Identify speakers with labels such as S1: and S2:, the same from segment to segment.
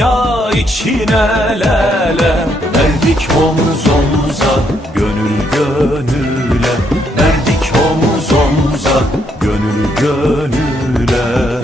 S1: dünya içine lele. Verdik omuz omuza gönül gönüle. Verdik omuz omuza gönül gönüle.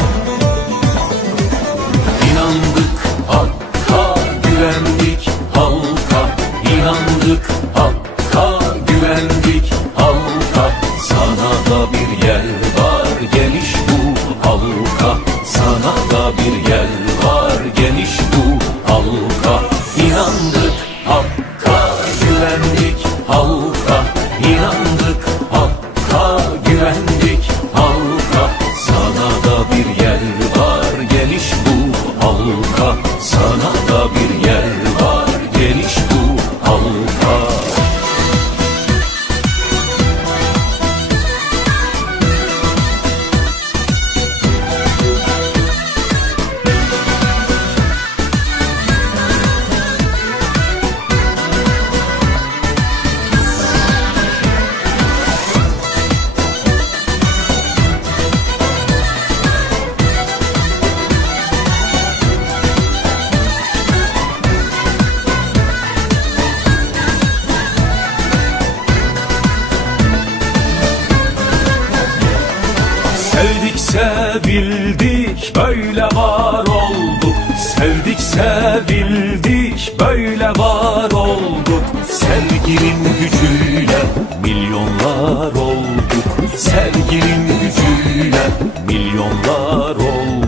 S1: böyle var olduk Sevginin gücüyle milyonlar olduk Sevginin gücüyle milyonlar olduk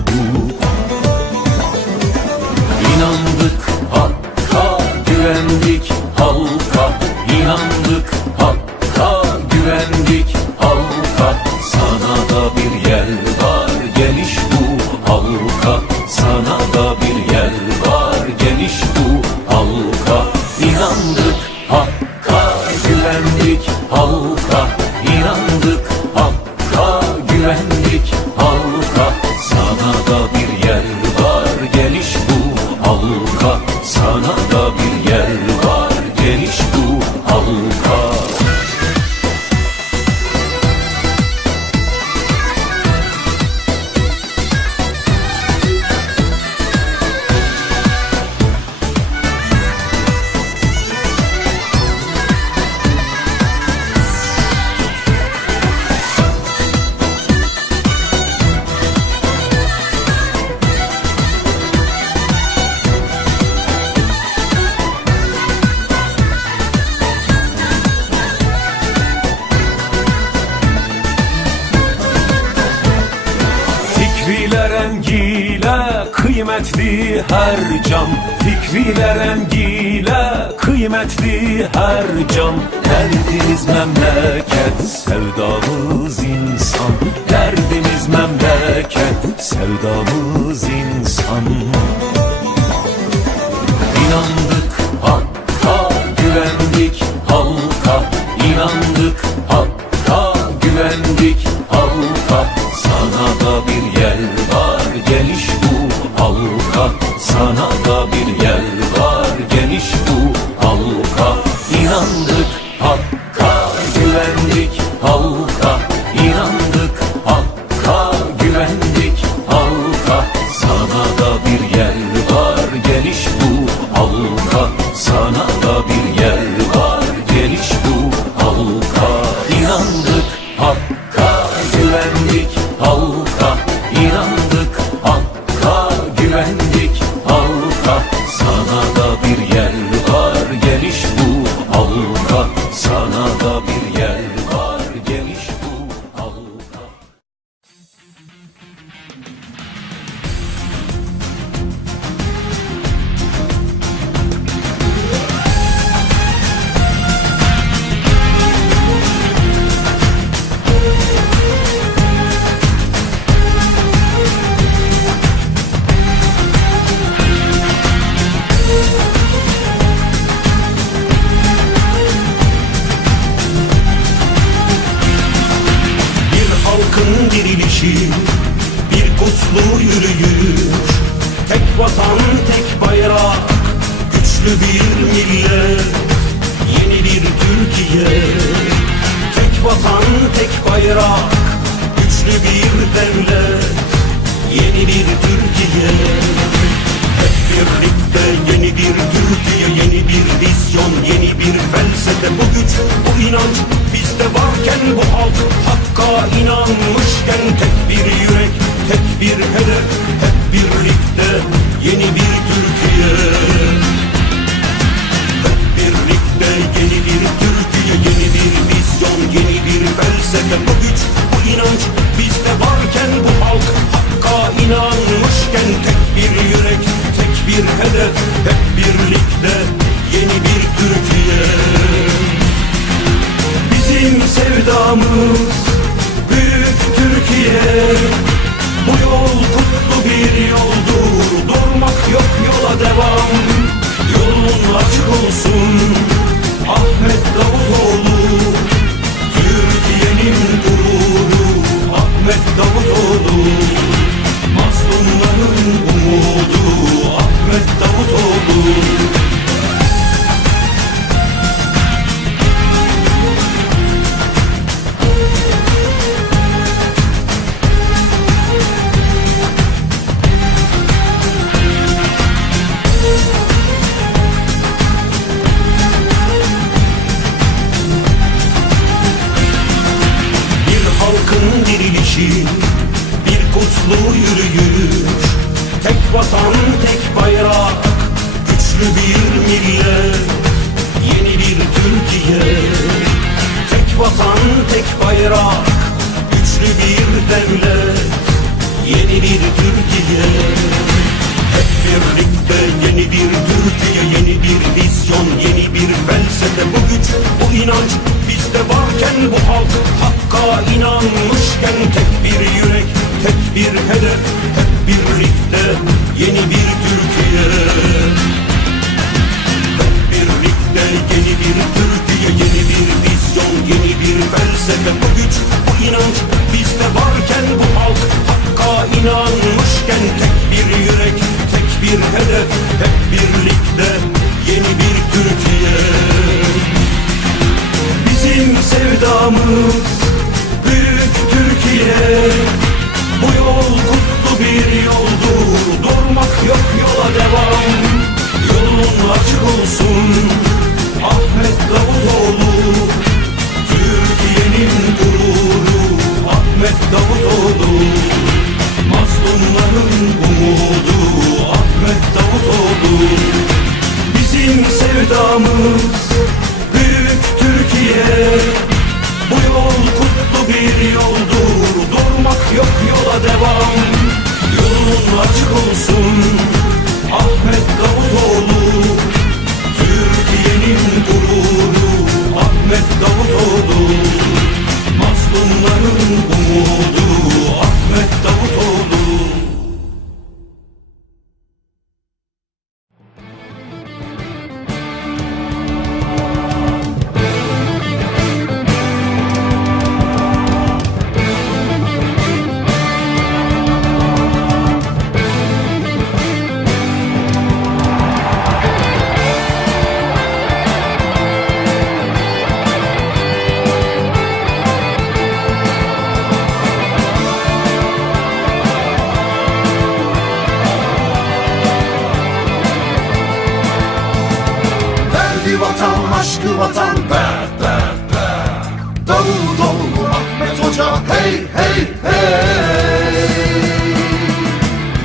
S1: Kıymetli her cam Fikriler rengiyle Kıymetli her cam Derdimiz memleket Sevdamız insan. Derdimiz memleket Sevdamız insan. Allah Irak Güçlü bir devlet Yeni bir Türkiye. Hep birlikte yeni bir Türkiye Yeni bir vizyon, yeni bir felsefe. Bu güç, bu inanç
S2: bizde varken Bu halk hakka inanmışken Tek bir yürek, tek bir
S1: hedef Hep birlikte yeni bir Türkiye. Felsefe Bu güç, bu inanç bizde varken Bu halk hakka inanmışken Tek bir yürek, tek bir hedef Hep birlikte yeni bir Türkiye. Bizim sevdamız büyük Türkiye. Bu yol kutlu bir yoldur Durmak yok yola devam. Yolun açık olsun Ahmet Davutoğlu vatan tek bayrak Güçlü bir millet Yeni bir Türkiye. Tek vatan tek bayrak Güçlü bir devlet Yeni bir Türkiye. Hep birlikte yeni bir Türkiye, yeni bir vizyon, yeni bir felsefe Bu güç, bu inanç bizde varken bu halk hakka inanmışken Tek bir yürek, tek bir hedef, hep birlikte yeni bir Türkiye Mazlumların umudu
S3: aşkı vatan be be be Davutoğlu Ahmet Hoca hey hey hey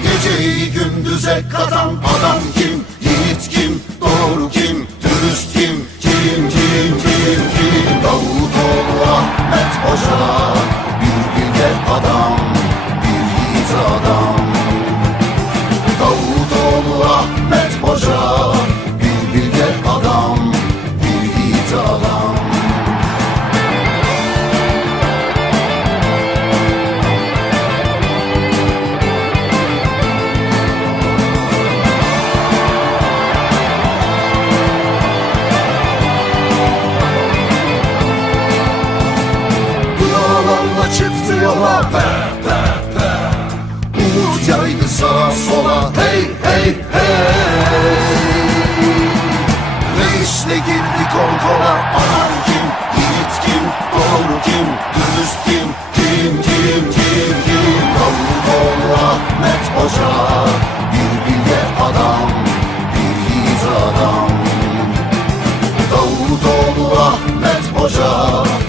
S3: Geceyi gündüze katan adam kim? Yiğit kim? Doğru kim? Dürüst kim? Kim kim kim kim? Davutoğlu Ahmet Hoca yaydı sağa sola. Hey hey hey. Reisle girdi kol kola. Anan kim, yiğit kim, doğru kim, dürüst kim Kim kim kim kim? Davutoğlu Ahmet Hoca Bir bilge adam, bir yiğit adam. Davutoğlu Ahmet Hoca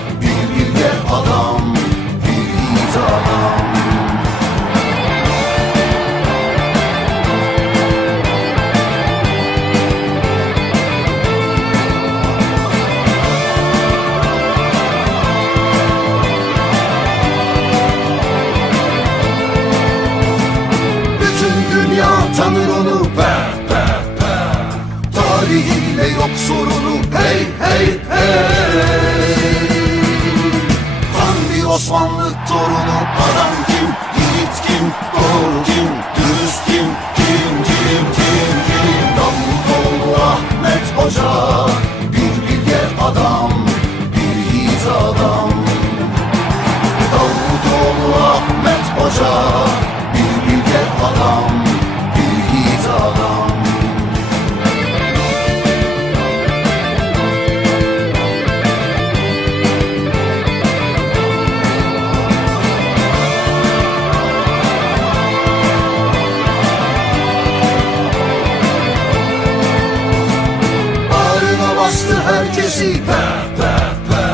S3: bastı herkesi Pe pe pe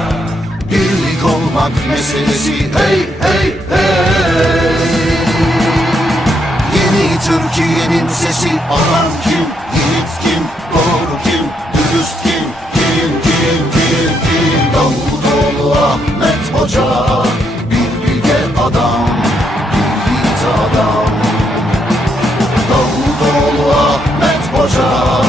S3: Birlik olmak meselesi Hey hey hey Yeni Türkiye'nin sesi Alan kim? Yiğit kim? Doğru kim? Dürüst kim? Kim kim kim kim? Davutoğlu Ahmet Hoca Bir bilge adam Bir yiğit adam Davutoğlu Ahmet Hoca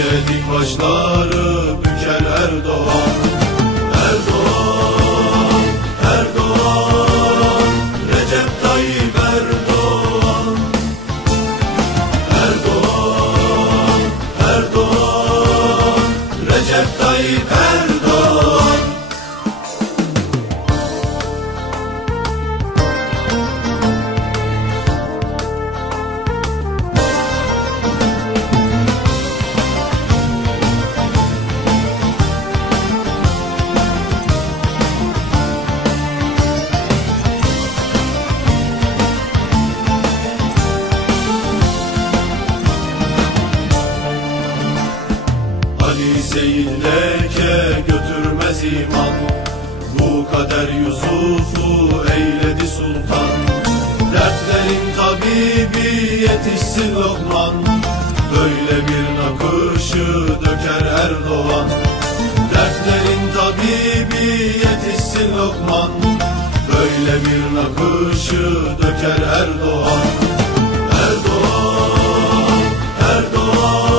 S1: Yedik başları büker Erdoğan gibi yetişsin Lokman. Böyle bir nakışı döker Erdoğan. Erdoğan, Erdoğan.